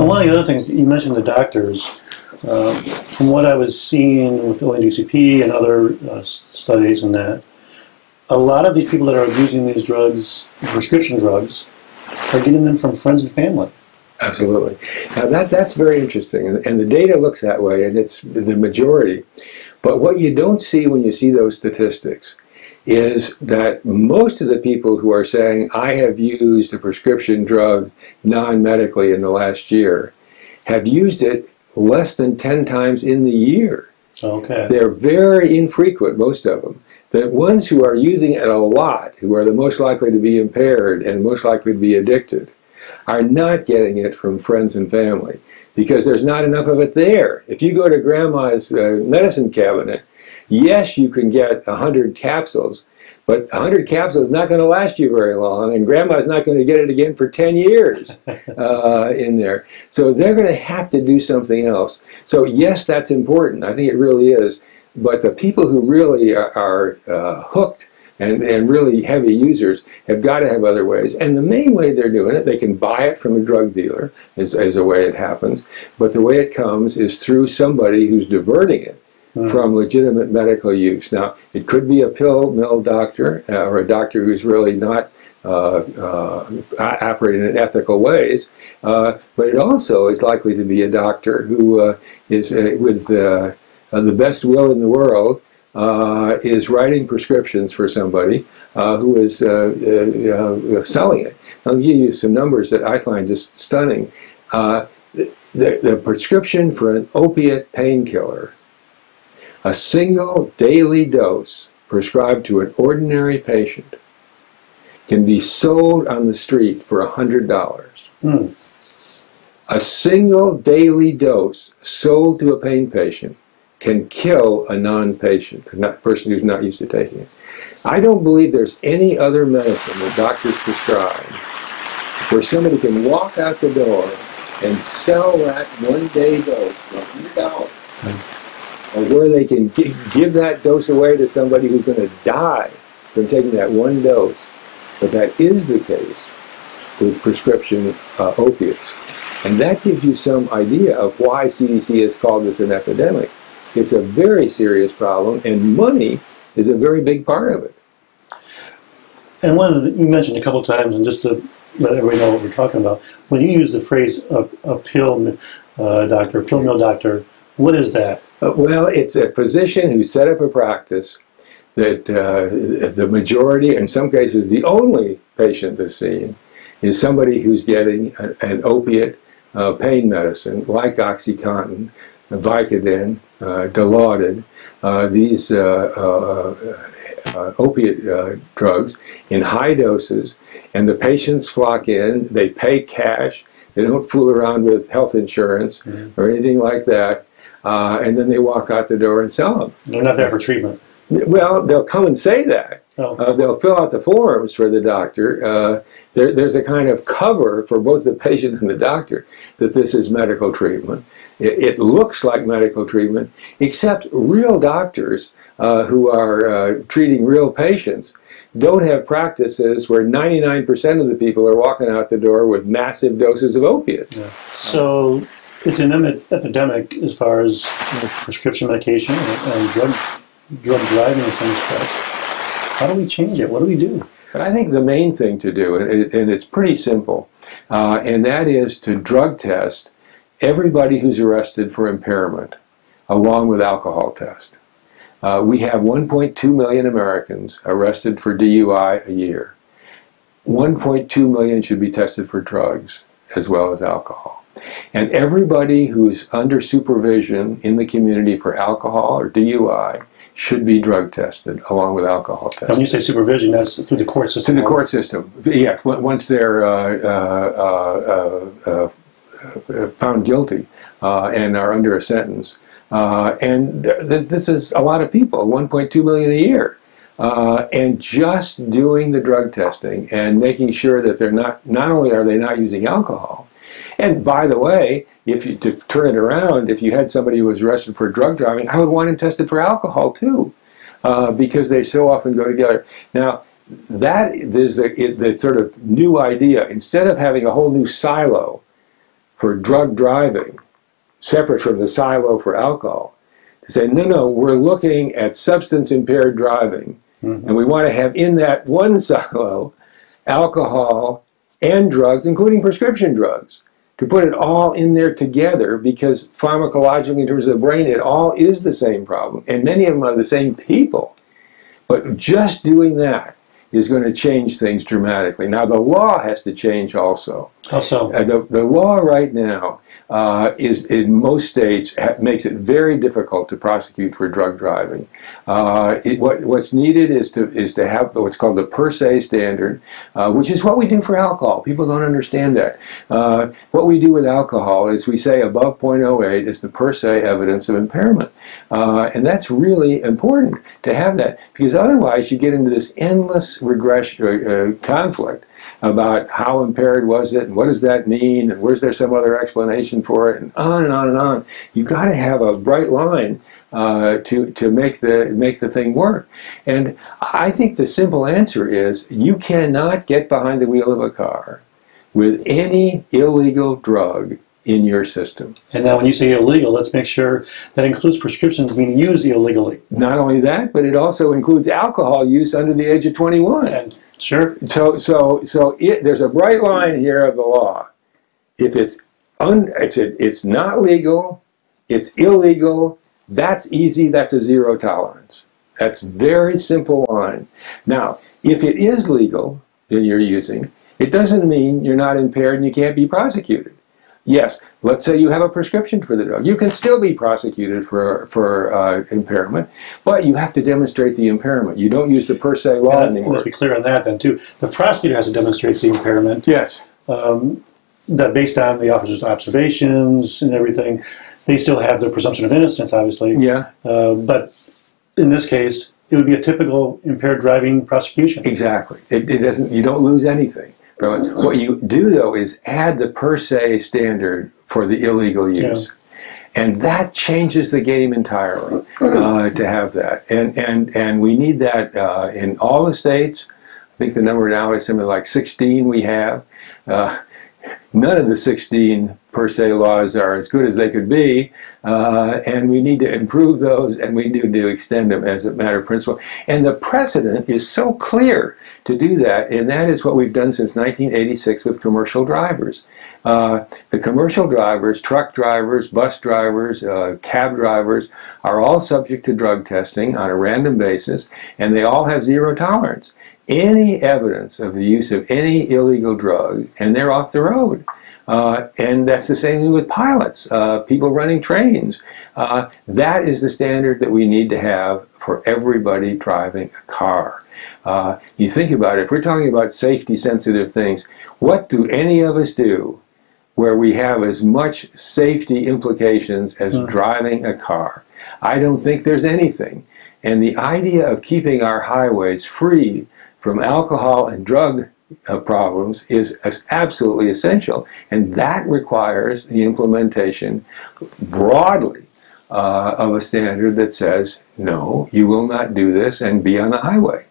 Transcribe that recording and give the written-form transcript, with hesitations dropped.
And one of the other things, you mentioned the doctors. From what I was seeing with ONDCP and other studies and that, a lot of these people that are using these drugs, prescription drugs, are getting them from friends and family. Absolutely. Now that's very interesting, and the data looks that way, and it's the majority. But what you don't see when you see those statistics is that most of the people who are saying, I have used a prescription drug non-medically in the last year, have used it less than 10 times in the year. Okay. They're very infrequent, most of them. The ones who are using it a lot, who are the most likely to be impaired and most likely to be addicted, are not getting it from friends and family because there's not enough of it there. If you go to grandma's medicine cabinet, yes, you can get 100 capsules, but 100 capsules is not going to last you very long, and grandma's not going to get it again for 10 years in there. So they're going to have to do something else. So yes, that's important. I think it really is. But the people who really are hooked and really heavy users have got to have other ways. And the main way they're doing it, they can buy it from a drug dealer, is a way it happens. But the way it comes is through somebody who's diverting it from legitimate medical use. Now, it could be a pill mill doctor or a doctor who's really not operating in ethical ways, but it also is likely to be a doctor who is with the best will in the world, is writing prescriptions for somebody who is selling it. I'll give you some numbers that I find just stunning. The prescription for an opiate painkiller, a single daily dose prescribed to an ordinary patient, can be sold on the street for $100. A single daily dose sold to a pain patient can kill a non-patient, a person who's not used to taking it. I don't believe there's any other medicine that doctors prescribe where somebody can walk out the door and sell that one-day dose for $100, or where they can give that dose away to somebody who's going to die from taking that one dose. But that is the case with prescription opiates. And that gives you some idea of why CDC has called this an epidemic. It's a very serious problem, and money is a very big part of it. And you mentioned a couple times, and just to let everybody know what we're talking about, when you use the phrase a pill doctor, pill mill doctor, what is that? Well, it's a physician who set up a practice that the majority, in some cases the only patient that's seen, is somebody who's getting an opiate pain medicine like OxyContin, Vicodin, Dilaudid, these opiate drugs in high doses, and the patients flock in, they pay cash, they don't fool around with health insurance or anything like that, and then they walk out the door and sell them. They're not there for treatment. Well, they'll come and say that. They'll fill out the forms for the doctor. There's a kind of cover for both the patient and the doctor that this is medical treatment. It looks like medical treatment, except real doctors who are treating real patients don't have practices where 99% of the people are walking out the door with massive doses of opiates. Yeah. So it's an epidemic as far as prescription medication and drug driving in some respects. How do we change it? What do we do? But I think the main thing to do, and it's pretty simple, and that is to drug test everybody who's arrested for impairment, along with alcohol test. We have 1.2 million Americans arrested for DUI a year. 1.2 million should be tested for drugs as well as alcohol. And everybody who's under supervision in the community for alcohol or DUI should be drug tested along with alcohol testing. When you say supervision, that's through the court system? To the court system, yes. Once they're found guilty and are under a sentence. And this is a lot of people, 1.2 million a year. And just doing the drug testing and making sure that they're not only are they not using alcohol, and by the way, to turn it around, if you had somebody who was arrested for drug driving, I would want him tested for alcohol too, because they so often go together. Now, that is the sort of new idea. Instead of having a whole new silo for drug driving, separate from the silo for alcohol, to say, no, no, we're looking at substance impaired driving, and we want to have in that one silo alcohol and drugs, including prescription drugs, to put it all in there together, because pharmacologically, in terms of the brain, it all is the same problem, and many of them are the same people. But just doing that is going to change things dramatically. Now, the law has to change also. How so? The law right now is, in most states, makes it very difficult to prosecute for drug driving. What's needed is to have what's called the per se standard, which is what we do for alcohol. People don't understand that. What we do with alcohol is we say above 0.08 is the per se evidence of impairment. And that's really important to have that, because otherwise you get into this endless regression conflict about how impaired was it, and what does that mean, and where's there some other explanation for it, and on and on and on. You've got to have a bright line to make the thing work. And I think the simple answer is you cannot get behind the wheel of a car with any illegal drug in your system. And now when you say illegal, let's make sure that includes prescriptions being used illegally. Not only that, but it also includes alcohol use under the age of 21. And sure. So there's a bright line here of the law. If it's not legal, it's illegal, that's easy, that's a zero tolerance. That's very simple line. Now, if it is legal that you're using, it doesn't mean you're not impaired and you can't be prosecuted. Yes, let's say you have a prescription for the drug. You can still be prosecuted for impairment, but you have to demonstrate the impairment. You don't use the per se law anymore. Let's be clear on that then too. The prosecutor has to demonstrate the impairment. Yes. That based on the officer's observations and everything, they still have the presumption of innocence, obviously. Yeah. But in this case, it would be a typical impaired driving prosecution. Exactly. It doesn't. You don't lose anything. What you do, though, is add the per se standard for the illegal use. Yeah. And that changes the game entirely to have that. And we need that in all the states. I think the number now is something like 16 we have. None of the 16 per se laws are as good as they could be, and we need to improve those, and we need to extend them as a matter of principle. And the precedent is so clear to do that, and that is what we've done since 1986 with commercial drivers. The commercial drivers, truck drivers, bus drivers, cab drivers, are all subject to drug testing on a random basis, and they all have zero tolerance. Any evidence of the use of any illegal drug, and they're off the road. And that's the same thing with pilots, people running trains. That is the standard that we need to have for everybody driving a car. You think about it, if we're talking about safety-sensitive things, what do any of us do where we have as much safety implications as driving a car? I don't think there's anything. And the idea of keeping our highways free from alcohol and drug problems is absolutely essential, and that requires the implementation broadly of a standard that says, no, you will not do this, and be on the highway.